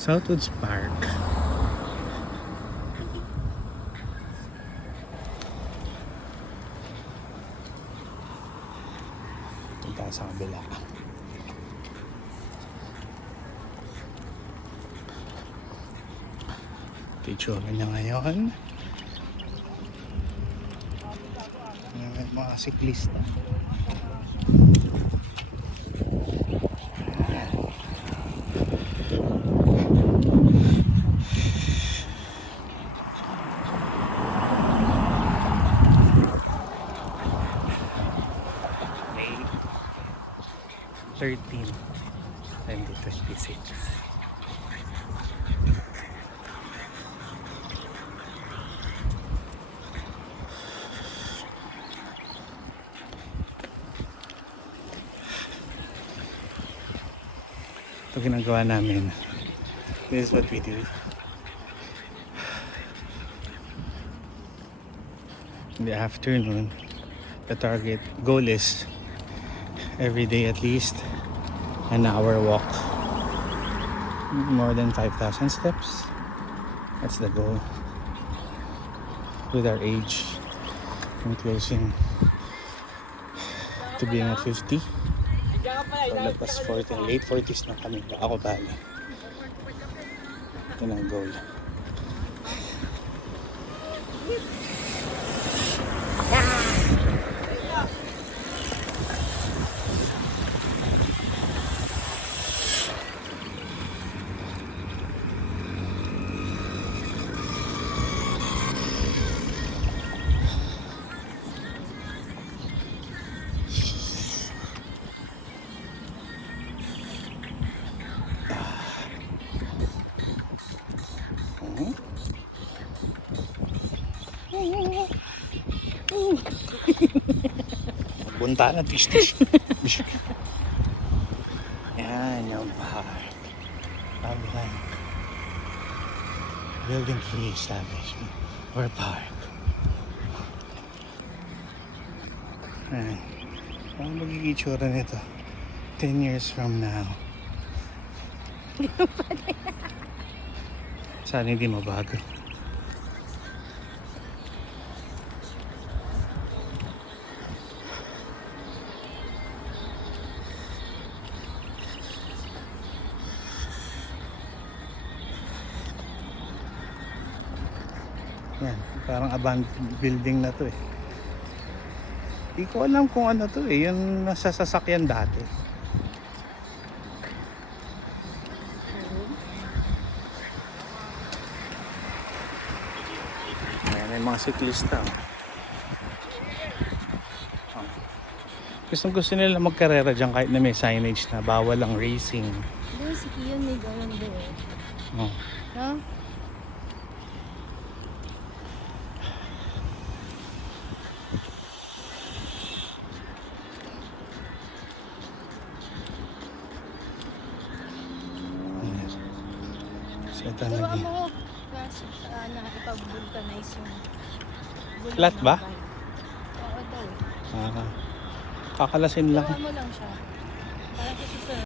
Southwoods Park. Punta sa kabila. Itsura niya ngayon. May mga siklista. May 13, 2026. Ito ginagawa namin. This is what we do. In the afternoon, the target goal is every day at least an hour walk. More than 5,000 steps. That's the goal. With our age, I'm closing to being at 50. Paglapas 40, late 40s na kami. Ako bali. Ito na ang goal. Bunta na, tish-tish. Yan, yung park. Sabihan. Building free establishment or park. Yan. Ano magiging itsura nito 10 years from now? Sana hindi mabago. Yan, parang abandoned building na to eh. Hindi ko alam kung ano to eh, yung nasa sasakyan dati. Ayan, may mga siklista. Gusto nila magkarera dyan kahit na may signage na bawal ang racing. Doon si Kiyon may gawin doon. Oh. No? So ito Pero naging mo kasi na ipag-vulcanize yung gulong flat ng ba? bike. Oo daw. kakalasin lang. Gawa mo lang siya. Para sa susunod.